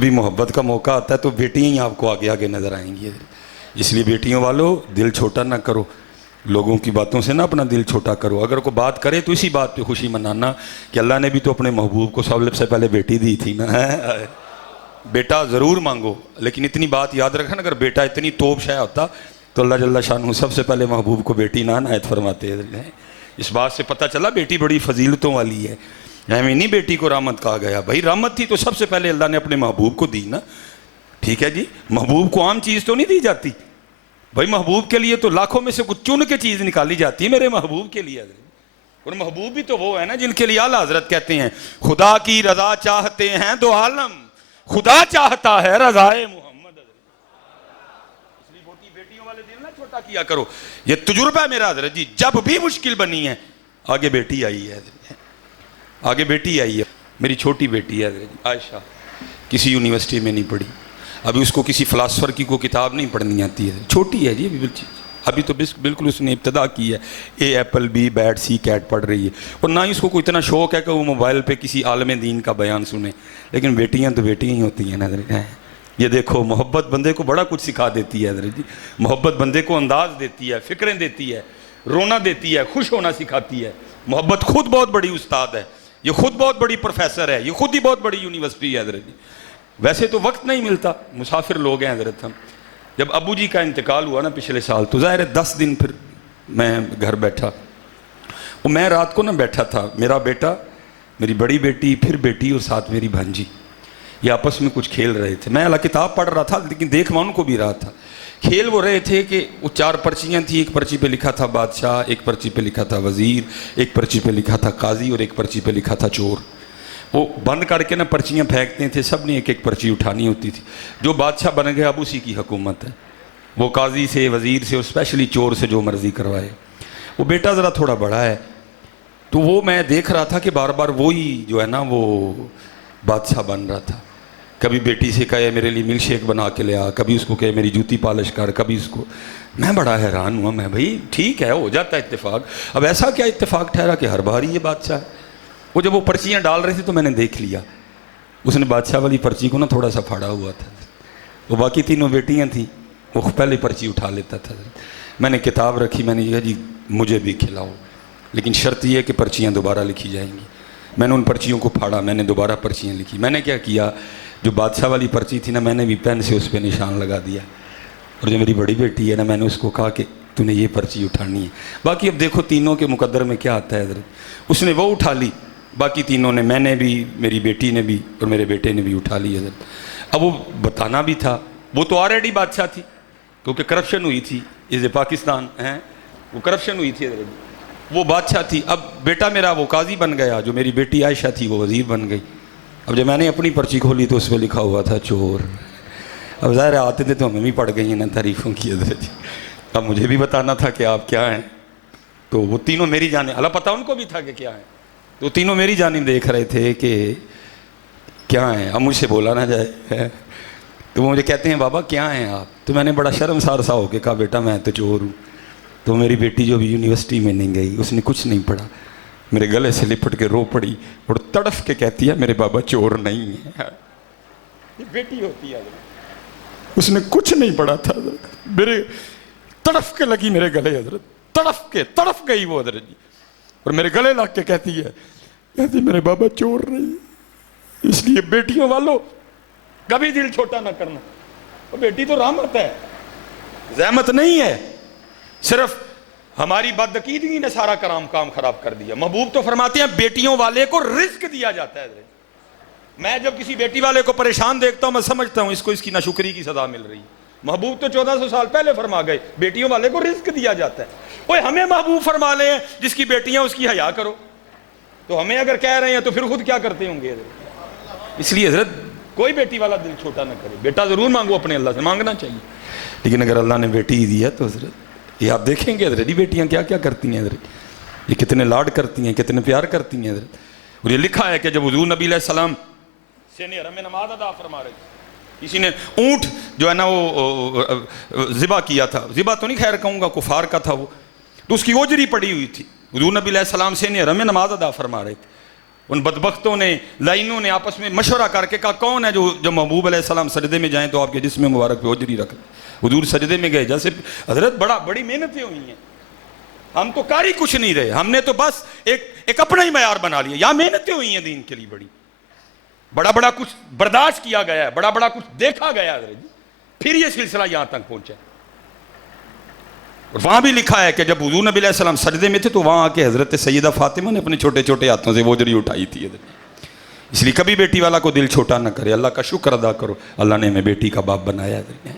بھی محبت کا موقع آتا ہے تو بیٹیاں ہی آپ کو آگے آگے نظر آئیں گی. اس لیے بیٹیوں والو دل چھوٹا نہ کرو, لوگوں کی باتوں سے نہ اپنا دل چھوٹا کرو. اگر کوئی بات کرے تو اسی بات پہ خوشی منانا کہ اللہ نے بھی تو اپنے محبوب کو سب سے پہلے بیٹی دی تھی نا. بیٹا ضرور مانگو, لیکن اتنی بات یاد رکھنا, اگر بیٹا اتنی توپ شے ہوتا تو اللہ جل شانہ سب سے پہلے محبوب کو بیٹی نہ عنایت فرماتے ہیں. اس بات سے پتہ چلا بیٹی بڑی فضیلتوں والی ہے. ہمیں نہیں بیٹی کو رحمت کہا گیا, بھائی رحمت تھی تو سب سے پہلے اللہ نے اپنے محبوب کو دی نا. ٹھیک ہے جی, محبوب کو عام چیز تو نہیں دی جاتی بھائی, محبوب کے لیے تو لاکھوں میں سے کچھ چن کے چیز نکالی جاتی ہے میرے محبوب کے لیے. اور محبوب بھی تو وہ ہے نا جن کے لیے اعلیٰ حضرت کہتے ہیں خدا کی رضا چاہتے ہیں دو عالم, خدا چاہتا ہے رضائے محمد. اس لیے بیٹیوں والے دل نہ چھوٹا کیا کرو. یہ تجربہ ہے میرا حضرت جی, جب بھی مشکل بنی ہے آگے بیٹی آئی ہے, آگے بیٹی آئی ہے. میری چھوٹی بیٹی ہے حضرت جی عائشہ, کسی یونیورسٹی میں نہیں پڑھی, ابھی اس کو کسی فلاسفر کی کوئی کتاب نہیں پڑھنی آتی ہے, چھوٹی ہے جی ابھی تو بالکل اس نے ابتدا کی ہے, A apple B bat C cat پڑھ رہی ہے. اور نہ ہی اس کو کوئی اتنا شوق ہے کہ وہ موبائل پہ کسی عالم دین کا بیان سنے. لیکن بیٹیاں تو بیٹیاں ہی ہوتی ہیں نا حضرت. یہ دیکھو محبت بندے کو بڑا کچھ سکھا دیتی ہے حضرت جی. محبت بندے کو انداز دیتی ہے, فکریں دیتی ہے, رونا دیتی ہے, خوش ہونا سکھاتی ہے. محبت خود بہت بڑی استاد ہے, یہ خود بہت بڑی پروفیسر ہے, یہ خود ہی بہت بڑی یونیورسٹی ہے حضرت جی. ویسے تو وقت نہیں ملتا, مسافر لوگ ہیں حضرت ہم. جب ابو جی کا انتقال ہوا نا پچھلے سال, تو ظاہر ہے 10 دن پھر میں گھر بیٹھا. وہ میں رات کو نہ بیٹھا تھا, میرا بیٹا, میری بڑی بیٹی, پھر بیٹی اور ساتھ میری بھانجی, یہ آپس میں کچھ کھیل رہے تھے. میں اللہ کتاب پڑھ رہا تھا لیکن دیکھ میں ان کو بھی رہا تھا. کھیل وہ رہے تھے کہ وہ 4 پرچیاں تھیں, ایک پرچی پہ لکھا تھا بادشاہ, ایک پرچی پہ لکھا تھا وزیر, ایک پرچی پہ لکھا تھا قاضی, اور ایک پرچی پہ لکھا تھا چور. وہ بند کر کے نا پرچیاں پھینکتے تھے, سب نے ایک ایک پرچی اٹھانی ہوتی تھی. جو بادشاہ بن گیا اب اسی کی حکومت ہے, وہ قاضی سے, وزیر سے, اور اسپیشلی چور سے جو مرضی کروائے. وہ بیٹا ذرا تھوڑا بڑا ہے, تو وہ میں دیکھ رہا تھا کہ بار بار وہی جو ہے نا وہ بادشاہ بن رہا تھا. کبھی بیٹی سے کہے میرے لیے ملک شیک بنا کے لے آ, کبھی اس کو کہے میری جوتی پالش کر, کبھی اس کو. میں بڑا حیران ہوا, میں بھائی ٹھیک ہے ہو جاتا ہے اتفاق, اب ایسا کیا اتفاق ٹھہرا کہ ہر بار ہی یہ بادشاہ ہے. وہ جب وہ پرچیاں ڈال رہے تھے تو میں نے دیکھ لیا, اس نے بادشاہ والی پرچی کو نا تھوڑا سا پھاڑا ہوا تھا. وہ باقی تینوں بیٹیاں تھیں, وہ پہلے پرچی اٹھا لیتا تھا. میں نے کتاب رکھی, میں نے کہا جی مجھے بھی کھلاؤ, لیکن شرط یہ ہے کہ پرچیاں دوبارہ لکھی جائیں گی. میں نے ان پرچیوں کو پھاڑا, میں نے دوبارہ پرچیاں لکھی. میں نے کیا کیا, جو بادشاہ والی پرچی تھی نا میں نے بھی پین سے اس پہ نشان لگا دیا, اور جو میری بڑی بیٹی ہے نا میں نے اس کو کہا کہ تو نے یہ پرچی اٹھانی ہے. باقی اب دیکھو تینوں کے مقدر میں کیا آتا ہے حضرت, اس نے وہ اٹھا لی, باقی تینوں نے, میں نے بھی, میری بیٹی نے بھی, اور میرے بیٹے نے بھی اٹھا لی حضرت. اب وہ بتانا بھی تھا, وہ تو آلریڈی بادشاہ تھی کیونکہ کرپشن ہوئی تھی, اس پاکستان ہیں وہ کرپشن ہوئی تھی حضرت, وہ بادشاہ تھی. اب بیٹا میرا وہ قاضی بن گیا, جو میری بیٹی عائشہ تھی وہ وزیر بن گئی. اب جب میں نے اپنی پرچی کھولی تو اس پہ لکھا ہوا تھا چور. اب ظاہر آتے تھے تو ہمیں بھی پڑ گئی ہیں نا تعریفوں کی حضرت. اب مجھے بھی بتانا تھا کہ آپ کیا ہیں, تو وہ تینوں میری جانب, اللہ پتہ ان کو بھی تھا کہ کیا ہیں, تو تینوں میری جانب دیکھ رہے تھے کہ کیا ہیں. اب مجھ سے بولا نہ جائے, تو وہ مجھے کہتے ہیں بابا کیا ہیں آپ, تو میں نے بڑا شرمسار سا ہو کے کہا بیٹا میں تو چور ہوں. تو میری بیٹی جو بھی یونیورسٹی میں نہیں گئی, اس نے کچھ نہیں پڑھا, میرے گلے سے لپٹ کے رو پڑی اور تڑف کے کہتی ہے میرے بابا چور نہیں ہے. یہ بیٹی ہوتی ہے, اس نے کچھ نہیں پڑھا تھا حضرت, میرے تڑف کے لگی میرے گلے حضرت, تڑف گئی وہ حضرت جی, اور میرے گلے لگ کے کہتی ہے میرے بابا چور نہیں. اس لیے بیٹیوں والوں کبھی دل چھوٹا نہ کرنا, وہ بیٹی تو رحمت ہے, زحمت نہیں ہے. صرف ہماری بدعقیدگی نے سارا کام خراب کر دیا. محبوب تو فرماتے ہیں بیٹیوں والے کو رزق دیا جاتا ہے. میں جب کسی بیٹی والے کو پریشان دیکھتا ہوں میں سمجھتا ہوں اس کی ناشکری کی سزا مل رہی ہے. محبوب تو 1400 سال پہلے فرما گئے بیٹیوں والے کو رزق دیا جاتا ہے. اوے ہمیں محبوب فرما لے جس کی بیٹیاں اس کی حیا کرو, تو ہمیں اگر کہہ رہے ہیں تو پھر خود کیا کرتے ہوں گے. اس لیے حضرت کوئی بیٹی والا دل چھوٹا نہ کرے, بیٹا ضرور مانگو, اپنے اللہ سے مانگنا چاہیے, لیکن اگر اللہ نے بیٹی دی ہے تو حضرت یہ آپ دیکھیں گے حضرت, یہ بیٹیاں کیا کیا کرتی ہیں حضرت, یہ کتنے لاڈ کرتی ہیں, کتنے پیار کرتی ہیں حضرت. اور یہ لکھا ہے کہ جب حضور نبی علیہ السلام سین حرم میں نماز ادا فرما رہے تھے, کسی نے اونٹ جو ہے نا وہ ذبح کیا تھا, ذبح تو نہیں خیر کہوں گا, کفار کا تھا وہ, تو اس کی اوجری پڑی ہوئی تھی. حضور نبی علیہ السلام سین حرم میں نماز ادا فرما رہے تھے, ان بدبختوں نے لائنوں نے آپس میں مشورہ کر کے کہا کون ہے جو محبوب علیہ السلام سجدے میں جائیں تو آپ کے جسم مبارک پہ حجری رکھ دیں. حضور سجدے میں گئے. جیسے حضرت بڑی محنتیں ہوئی ہیں. ہم تو کاری کچھ نہیں رہے, ہم نے تو بس ایک اپنا ہی معیار بنا لیا. یہاں محنتیں ہوئی ہیں دین کے لیے, بڑا کچھ برداشت کیا گیا ہے, بڑا کچھ دیکھا گیا ہے, پھر یہ سلسلہ یہاں تک پہنچا. اور وہاں بھی لکھا ہے کہ جب حضور نبی علیہ السلام سجدے میں تھے تو وہاں آ کے حضرت سیدہ فاطمہ نے اپنے چھوٹے چھوٹے ہاتھوں سے وجری اٹھائی تھی. اس لیے کبھی بیٹی والا کو دل چھوٹا نہ کرے, اللہ کا شکر ادا کرو, اللہ نے ہمیں بیٹی کا باپ بنایا ہے.